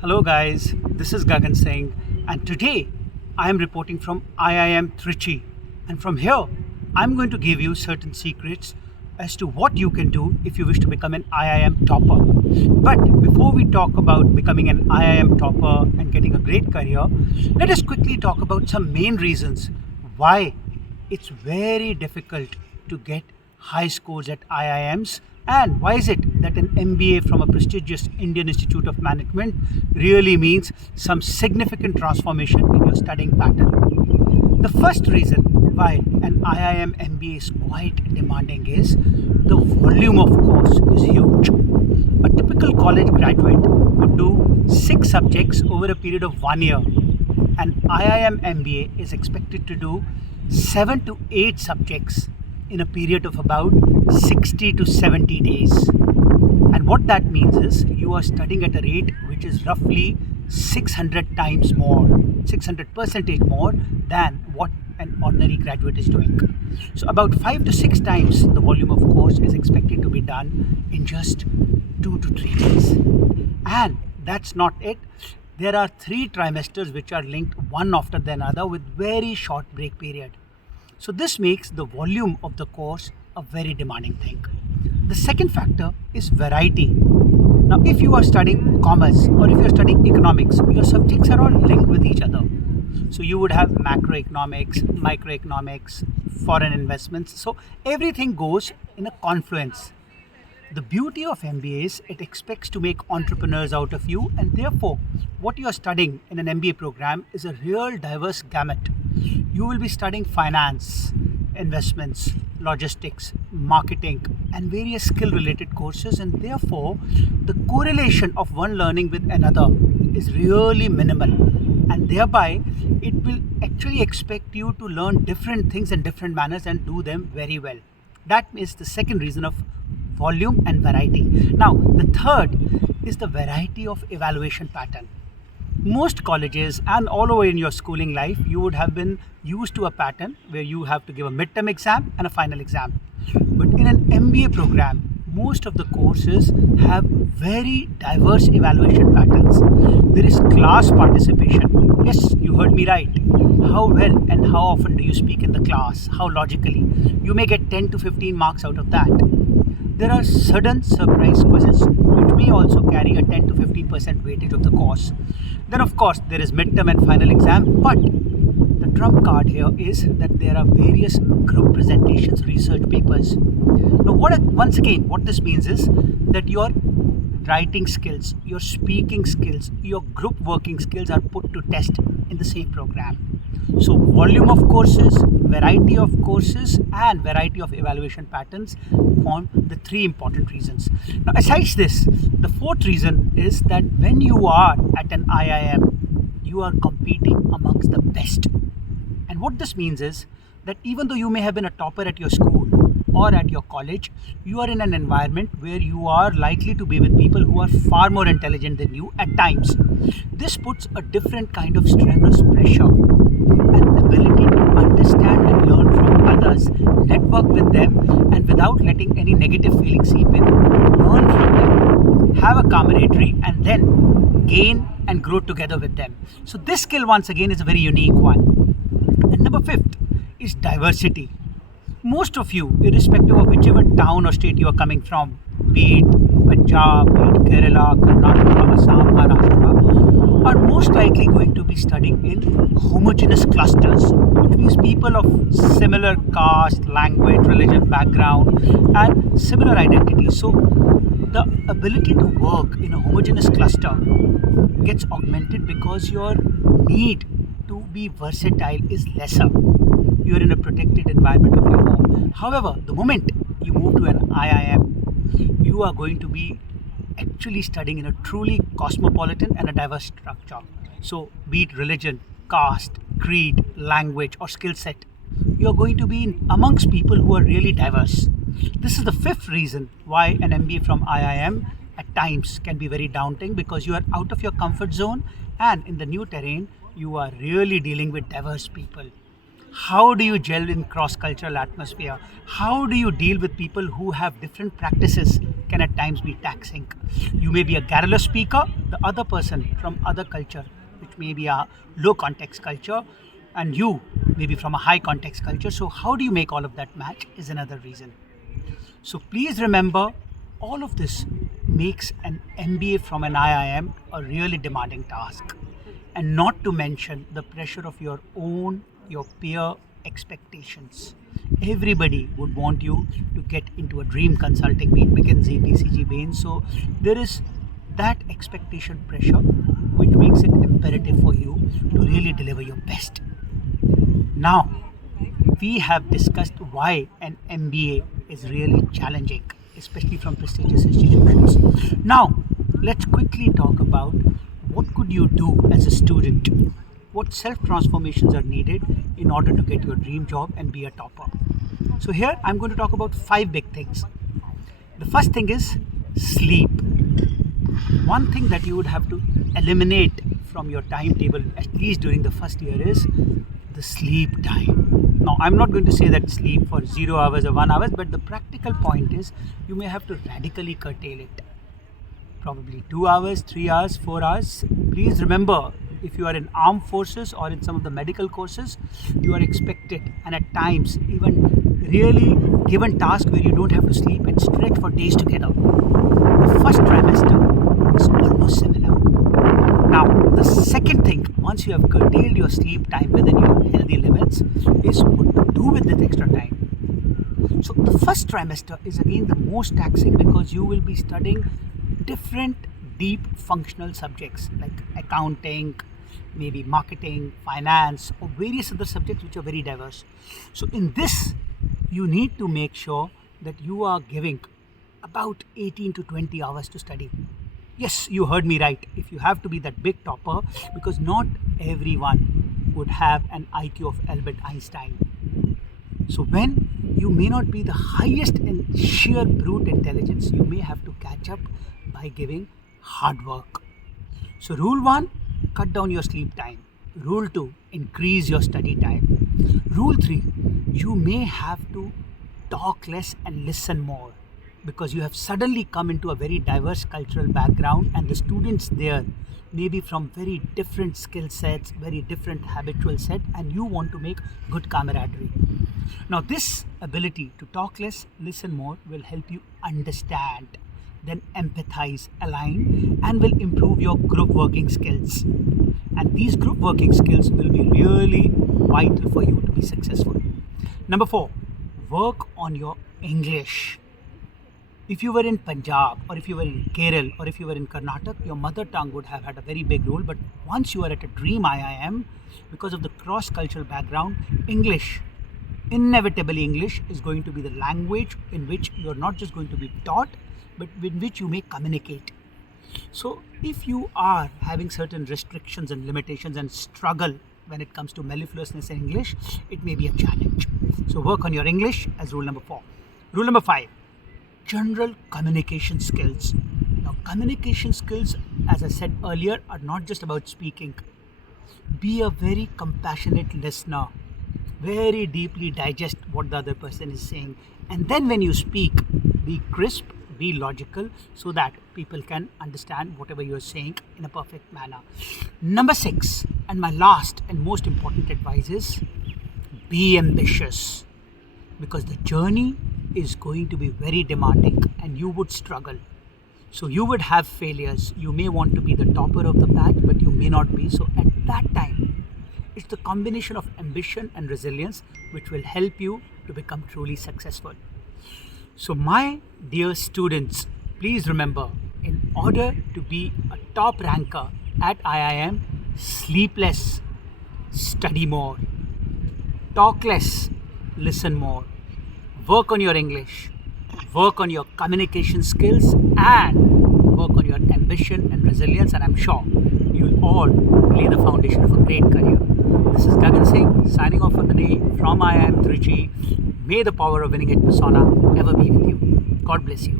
Hello guys, this is Gagan Singh and today I am reporting from IIM Trichy, and from here I'm going to give you certain secrets as to what you can do if you wish to become an IIM topper. But before we talk about becoming an IIM topper and getting a great career, let us quickly talk about some main reasons why it's very difficult to get high scores at IIMs, and why is it that an MBA from a prestigious Indian Institute of Management really means some significant transformation in your studying pattern. The first reason why an IIM MBA is quite demanding is the volume of course is huge. A typical college graduate would do 6 subjects over a period of 1 year. An IIM MBA is expected to do 7 to 8 subjects in a period of about 60 to 70 days. And what that means is you are studying at a rate which is roughly 600 times more, 600% more than what an ordinary graduate is doing. So about 5 to 6 times the volume of course is expected to be done in just 2 to 3 days. And that's not it. There are 3 trimesters which are linked one after the another with very short break period. So this makes the volume of the course a very demanding thing. The second factor is variety. Now, if you are studying commerce or if you are studying economics, your subjects are all linked with each other. So you would have macroeconomics, microeconomics, foreign investments. So everything goes in a confluence. The beauty of MBA is it expects to make entrepreneurs out of you, and therefore what you are studying in an MBA program is a real diverse gamut. You will be studying finance, investments, logistics, marketing, and various skill related courses, and therefore the correlation of one learning with another is really minimal, and thereby it will actually expect you to learn different things in different manners and do them very well. That is the second reason of volume and variety. Now, the third is the variety of evaluation pattern. Most colleges and all over in your schooling life, you would have been used to a pattern where you have to give a midterm exam and a final exam. But in an MBA program, most of the courses have very diverse evaluation patterns. There is class participation. Yes, you heard me right. How well and how often do you speak in the class? How logically? You may get 10 to 15 marks out of that. There are sudden surprise quizzes which may also carry a 10 to 15% weightage of the course. Then of course there is midterm and final exam, but the trump card here is that there are various group presentations, research papers. Now once again what this means is that your writing skills, your speaking skills, your group working skills are put to test in the same program. So volume of courses, variety of courses, and variety of evaluation patterns form the 3 important reasons. Now, aside this, the fourth reason is that when you are at an IIM, you are competing amongst the best. And what this means is that even though you may have been a topper at your school or at your college, you are in an environment where you are likely to be with people who are far more intelligent than you at times. This puts a different kind of strenuous pressure. An ability to understand and learn from others, network with them, and without letting any negative feelings seep in, learn from them, have a camaraderie, and then gain and grow together with them. So this skill once again is a very unique one. And number 5th is diversity. Most of you, irrespective of whichever town or state you are coming from, be it Punjab, be it Kerala, Karnataka, Assam, Maharashtra, are most likely going to be studying in homogeneous clusters, which means people of similar caste, language, religion, background, and similar identity. So the ability to work in a homogeneous cluster gets augmented because your need to be versatile is lesser. You are in a protected environment of your home. However, the moment you move to an IIM, you are going to be actually studying in a truly cosmopolitan and a diverse structure. So, be it religion, caste, creed, language, or skill set, you are going to be amongst people who are really diverse. This is the 5th reason why an MBA from IIM at times can be very daunting, because you are out of your comfort zone and in the new terrain, you are really dealing with diverse people. How do you gel in cross-cultural atmosphere? How do you deal with people who have different practices can at times be taxing. You may be a garrulous speaker, the other person from other culture, which may be a low context culture, and you may be from a high context culture. So how do you make all of that match is another reason. So please remember, all of this makes an MBA from an IIM a really demanding task. And not to mention the pressure of your peer expectations. Everybody would want you to get into a dream consulting, be it McKinsey, BCG, Bain. So there is that expectation pressure, which makes it imperative for you to really deliver your best. Now, we have discussed why an MBA is really challenging, especially from prestigious institutions. Now, let's quickly talk about what could you do as a student? What self-transformations are needed in order to get your dream job and be a topper? So here I'm going to talk about 5 big things. The first thing is sleep. One thing that you would have to eliminate from your timetable, at least during the first year, is the sleep time. Now, I'm not going to say that sleep for 0 hours or 1 hour, but the practical point is you may have to radically curtail it. Probably 2 hours, 3 hours, 4 hours. Please remember, if you are in armed forces or in some of the medical courses, you are expected, and at times even really given tasks where you don't have to sleep and stretch for days together. The first trimester is almost similar. Now, the second thing, once you have curtailed your sleep time within your healthy limits, is what to do with that extra time. So the first trimester is again the most taxing because you will be studying different deep functional subjects like accounting, maybe marketing, finance, or various other subjects which are very diverse. So in this, you need to make sure that you are giving about 18 to 20 hours to study. Yes, you heard me right. If you have to be that big topper, because not everyone would have an IQ of Albert Einstein. So when you may not be the highest in sheer brute intelligence, you may have to catch up by giving hard work. So rule 1, cut down your sleep time. Rule 2, increase your study time. Rule 3, you may have to talk less and listen more, because you have suddenly come into a very diverse cultural background and the students there may be from very different skill sets, very different habitual set, and you want to make good camaraderie. Now this ability to talk less, listen more will help you understand, then empathize, align, and will improve your group working skills. And these group working skills will be really vital for you to be successful. Number 4, work on your English. If you were in Punjab, or if you were in Kerala, or if you were in Karnataka, your mother tongue would have had a very big role. But once you are at a dream IIM, because of the cross-cultural background, English, inevitably English, is going to be the language in which you are not just going to be taught, but in which you may communicate. So if you are having certain restrictions and limitations and struggle when it comes to mellifluousness in English, it may be a challenge. So work on your English as rule number 4. Rule number 5, general communication skills. Now, communication skills, as I said earlier, are not just about speaking. Be a very compassionate listener. Very deeply digest what the other person is saying. And then when you speak, be crisp, be logical, so that people can understand whatever you're saying in a perfect manner. Number 6, and my last and most important advice is, be ambitious. Because the journey is going to be very demanding and you would struggle. So you would have failures. You may want to be the topper of the batch, but you may not be. So at that time, it's the combination of ambition and resilience which will help you to become truly successful. So my dear students, please remember, in order to be a top ranker at IIM, sleep less, study more, talk less, listen more, work on your English, work on your communication skills, and work on your ambition and resilience, and I'm sure you'll all lay the foundation of a great career. This is Gagan Singh signing off for the day from IIM Trichy. May the power of winning at persona ever be with you. God bless you.